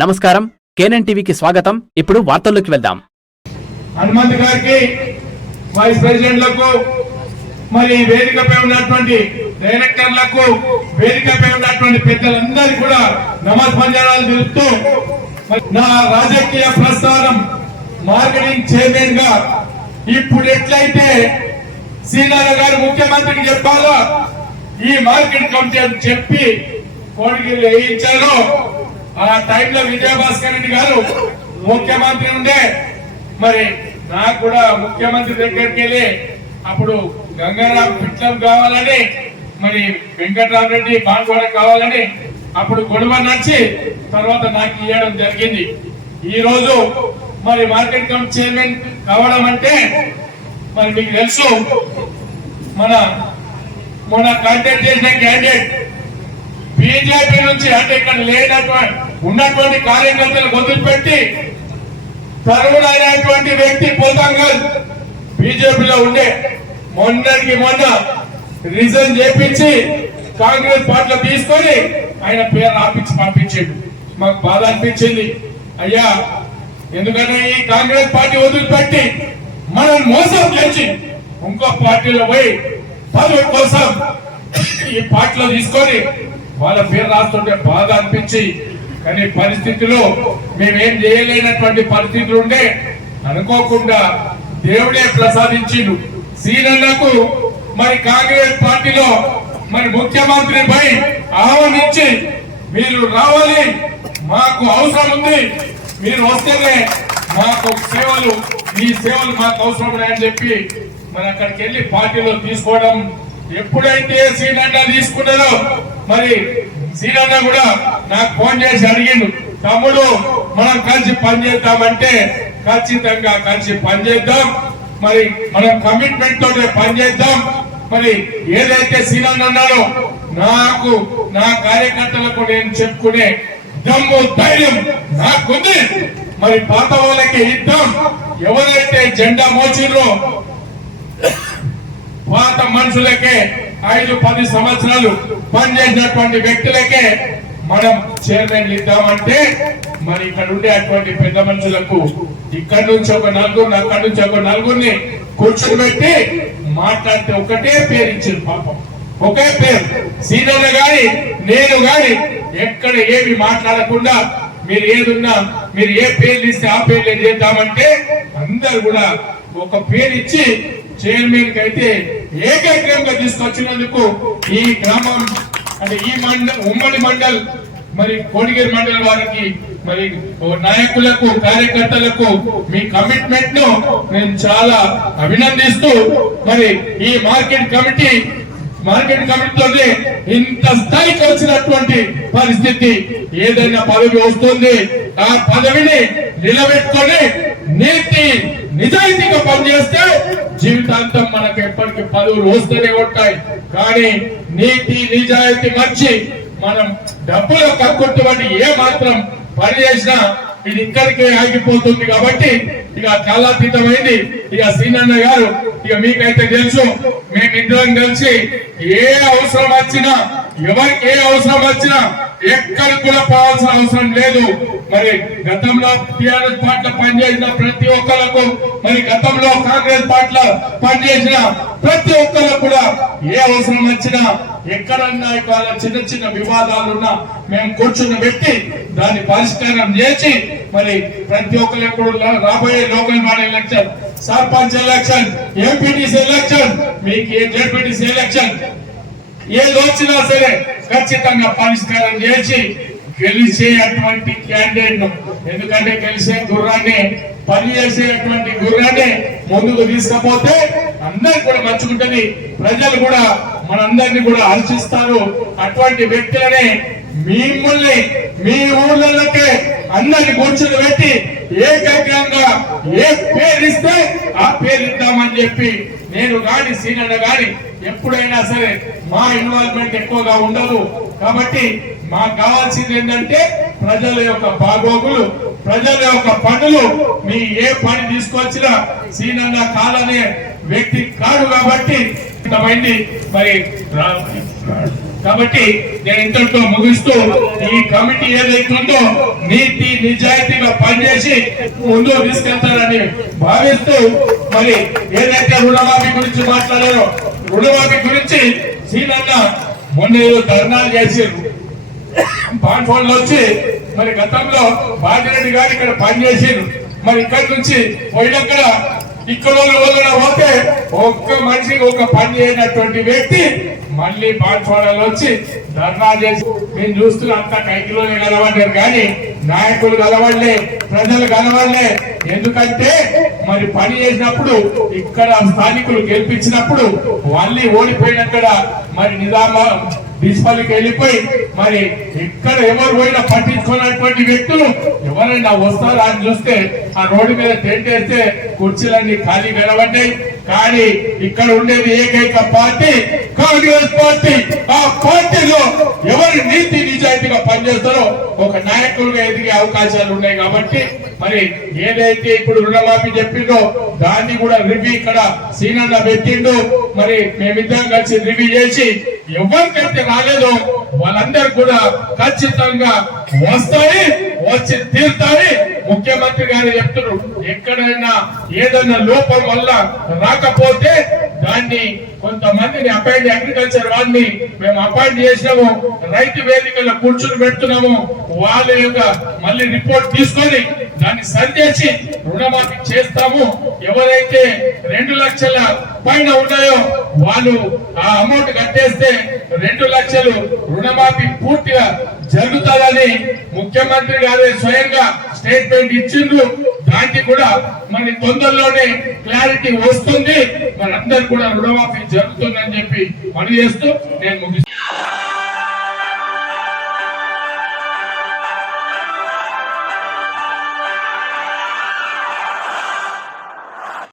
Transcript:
నమస్కారం, కేఎన్ఎన్ టీవీకి స్వాగతం. ఇప్పుడు వార్తల్లోకి వెళ్దాం. హనుమంత్ గారికి, వైస్ ప్రెసిడెంట్లకు, మరి వేదికపై ఉన్నటువంటి డైరెక్టర్లకు, వేదికపై ఉన్నటువంటి పెద్దలందరికీ కూడా నమస్కారాలు తెలుపుతూ నా రాజకీయ ప్రస్థానం మార్కెటింగ్ చైర్మన్ గా ఇప్పుడు ఎట్లయితే సీనారాయణ గారు ముఖ్యమంత్రికి చెప్పాలో ఈ మార్కెట్ కమిటీ అని చెప్పి కోడిగిరి వేయించారో ఆ టైంలో విజయభాస్కర్ రెడ్డి గారు ముఖ్యమంత్రి ఉండే. మరి నాకు కూడా ముఖ్యమంత్రి దగ్గరికి వెళ్ళి అప్పుడు గంగారాం పిట్లం కావాలని, మరి వెంకటరామరెడ్డి బాన్వాడ కావాలని అప్పుడు గొడవ నడిచి తర్వాత నాకు ఇవ్వడం జరిగింది. ఈ రోజు మరి మార్కెట్ కమిటీ చైర్మన్ కావడం అంటే మరి మీకు తెలుసు, మన కాంటాక్ట్ చేసిన క్యాండిడేట్ బీజేపీ నుంచి, అంటే ఇక్కడ లేనటువంటి ఉన్నటువంటి కార్యకర్తలు వదిలిపెట్టి తరువుడైనటువంటి వ్యక్తి పొందంగల్ బీజేపీలో ఉండే మొన్నటికి మొన్న రిజైన్ చేపించి కాంగ్రెస్ పార్టీలో తీసుకొని ఆయన పేరు ఆపించి పంపించాడు. మాకు బాధ అనిపించింది. అయ్యా, ఎందుకంటే ఈ కాంగ్రెస్ పార్టీ వదిలిపెట్టి మనం మోసం చేసి ఇంకో పార్టీలో పోయి పదవి కోసం ఈ పార్టీలో తీసుకొని వాళ్ళ పేరు రాస్తుంటే బాధ అనిపించి, కానీ పరిస్థితిలో మేమేం చేయలేనటువంటి పరిస్థితులు ఉండే అనుకోకుండా దేవుడే ప్రసాదించిండు. సీనన్నకు మరి కాంగ్రెస్ పార్టీలో మరి ముఖ్యమంత్రిపై ఆహ్వానించి మీరు రావాలి, మాకు అవసరం ఉంది, మీరు వస్తేనే మాకు సేవలు, ఈ సేవలు మాకు అవసరం ఉన్నాయని చెప్పి మరి అక్కడికి వెళ్ళి పార్టీలో తీసుకోవడం. ఎప్పుడైతే సీనన్న తీసుకున్నారో మరి సీనన్న కూడా నాకు ఫోన్ చేసి అడిగిండు, తమ్ముడు మనం కలిసి పనిచేద్దామంటే ఖచ్చితంగా కలిసి పనిచేద్దాం, మరి మనం కమిట్మెంట్ తోనే పనిచేద్దాం. మరి ఏదైతే సీనన్న ఉన్నారో నాకు, నా కార్యకర్తలకు నేను చెప్పుకునే దమ్ము ధైర్యం నాకుంది. మరి పాత వాళ్ళకి ఇద్దాం, ఎవరైతే జెండా మోచిర్రో పాత మనుషులకే 5-10 సంవత్సరాలు పనిచేసినటువంటి వ్యక్తులకే మనం చైర్మన్ ఇద్దామంటే మరి ఇక్కడ ఉండే అటువంటి పెద్ద మనుషులకు ఇక్కడ నుంచి ఒక నలుగురు, అక్కడి నుంచి ఒక నలుగురిని కూర్చోబెట్టి మాట్లాడితే ఒకటే పేరు ఇచ్చింది. పాపం ఒకే పేరు. సీనన్న గాని నేను గాని ఎక్కడ ఏమి మాట్లాడకుండా మీరు ఏదున్నా మీరు ఏ పేర్లు ఇస్తే ఆ పేర్లు చేద్దామంటే అందరు కూడా ఒక పేరు ఇచ్చి చైర్మన్ కి అయితే ఏకగ్రీవంగా తీసుకొచ్చినందుకు ఈ గ్రామం అంటే ఈ ఉమ్మడి మండల్ మరి కోడిగిరి మండల్ వారికి, మరి నాయకులకు, కార్యకర్తలకు మీ కమిట్మెంట్ ను నేను చాలా అభినందిస్తూ, మరి ఈ మార్కెట్ కమిటీలోనే ఇంత స్థాయికి వచ్చినటువంటి పరిస్థితి, ఏదైనా పదవి వస్తుంది ఆ పదవిని నిలబెట్టుకొని నీతి నిజాయితీగా పనిచేస్తే జీవితాంతం మనకు ఎప్పటికీ పదవులు వస్తూనే ఉంటాయి. కానీ నీతి నిజాయితీ మర్చి మనం డబ్బులో కక్కుట్టుబడి ఏ మాత్రం పని చేసినా ఇది ఇక్కడికే ఆగిపోతుంది. కాబట్టి ఇక కాలాతీతమైంది. ఇక సీనన్న గారు, ఇక మీకైతే తెలుసు, మేమిద్దరం కలిసి ఏ అవసరం వచ్చినా, ఎవరికి ఏ అవసరం వచ్చినా ఎక్కడికి కూడా పోవాల్సిన అవసరం లేదు. మరి గతంలో టిఆర్ఎస్ పార్టీలో పనిచేసిన ప్రతి ఒక్కరికి, మరి గతంలో కాంగ్రెస్ పార్టీలో పనిచేసిన ప్రతి ఒక్కరికి కూడా ఏ అవసరం వచ్చినా, ఎక్కడన్నా ఇవాళ చిన్న చిన్న వివాదాలున్నా మేము కూర్చుని పెట్టి దాన్ని పరిష్కారం చేసి మరి ప్రతి ఒక్కరికి కూడా రాబోయే local body election, sarpanch election, MPTC election, మీకు జెడ్పీటీసీ ఎలక్షన్ ఏది వచ్చినా సరే ఖచ్చితంగా పరిష్కారం చేసి గెలిచేటువంటి క్యాండిడేట్, ఎందుకంటే గెలిచే గుర్రాన్ని, పనిచేసేటువంటి గుర్రాన్ని ముందుకు తీసుకపోతే అందరికి కూడా మంచుకుంటది, ప్రజలు కూడా మనందరినీ కూడా హర్షిస్తారు. అటువంటి వ్యక్తులనే మిమ్మల్ని మీ ఊళ్ళకే అందరిని కూర్చొని పెట్టి ఏకగ్రంగా ఏ పేరు ఇస్తే ఆ పేరు ఇద్దామని చెప్పి నేను గాని సీనన్న గాని ఎప్పుడైనా సరే మా ఇన్వాల్వ్మెంట్ ఎక్కువగా ఉండదు. కాబట్టి మాకు కావాల్సింది ఏంటంటే ప్రజల యొక్క బాగోగులు, ప్రజల యొక్క పనులు. మీ ఏ పని తీసుకొచ్చినా సీనన్న కాలనే వ్యక్తి కాదు. కాబట్టి మరి కాబట్టి నేను ఇంతటితో ముగిస్తూ ఈ కమిటీ ఏదైతుందో నీతి నిజాయితీగా పనిచేసి ముందుకు తీసుకెళ్తారని భావిస్తూ మరి ఏదైతే రుణమాఫీ గురించి మాట్లాడారో రుణమాఫీ గురించి సీనన్న మొన్న ఏదో ధర్నాలు చేసారు పాన్ఫోన్లు వచ్చి మరి గతంలో బాజిరెడ్డి గారు ఇక్కడ పనిచేసారు మరి ఇక్కడి నుంచి పోయినక్కడ ఇక్కడ పోతే ఒక్క మనిషికి ఒక పని చేయనటువంటి వ్యక్తి మళ్ళీ పాఠశాలలో వచ్చి ధర్నా చేసి మేము చూస్తున్న అంతా కైకిలోనే కలవడ్డారు కానీ నాయకులు కలవడలే ప్రజలు కలవడలే ఎందుకంటే మరి పని చేసినప్పుడు ఇక్కడ స్థానికులు గెలిపించినప్పుడు మళ్ళీ ఓడిపోయినక్కడ మరి నిజామా డిస్పల్లికి వెళ్ళిపోయి మరి ఇక్కడ ఎవరు పోయినా పట్టించుకున్నటువంటి వ్యక్తులు ఎవరైనా వస్తారా అని చూస్తే ఆ రోడ్డు మీద టెంట్ వేస్తే కుర్చీలన్నీ ఖాళీ కనబడ్డాయి కానీ ఇక్కడ ఉండేది ఏకైక పార్టీ కాంగ్రెస్ పార్టీ ఆ పార్టీలో ఎవరు నీతి నిజాయితీగా పనిచేస్తారో ఒక నాయకులుగా ఎదిగే అవకాశాలు ఉన్నాయి కాబట్టి మరి ఏదైతే ఇప్పుడు రుణమాఫీ చెప్పిందో దాన్ని కూడా రివ్యూ ఇక్కడ సీనన్న పెట్టిండు మరి మేమిద్దరం కలిసి రివ్యూ చేసి ఎవరికైతే రాలేదో వాళ్ళందరూ కూడా ఖచ్చితంగా వస్తాయి వచ్చి తీరుతాయి ముఖ్యమంత్రి గారు చెప్తున్నారు ఎక్కడైనా ఏదైనా లోపం వల్ల రాకపోతే దాన్ని కొంతమందిని అపాయింట్ అగ్రికల్చర్ వాళ్ళని మేము అపాయింట్ చేసినాము రైతు వేదికలో కూర్చుని పెడుతున్నాము వాళ్ళ యొక్క మళ్ళీ రిపోర్ట్ తీసుకొని దాన్ని సరిచేసి రుణమాఫీ చేస్తాము ఎవరైతే 2 లక్షల పైన ఉన్నాయో వాళ్ళు ఆ అమౌంట్ కట్టేస్తే 2 లక్షలు రుణమాఫీ పూర్తిగా జరుగుతుందని ముఖ్యమంత్రి గారే స్వయంగా స్టేట్మెంట్ ఇచ్చిండ్రు దానికి కూడా మరి తొందరలోనే క్లారిటీ వస్తుంది మనందరూ కూడా రుణమాఫీ జరుగుతుందని చెప్పి పని చేస్తూ నేను ముగిస్తాను.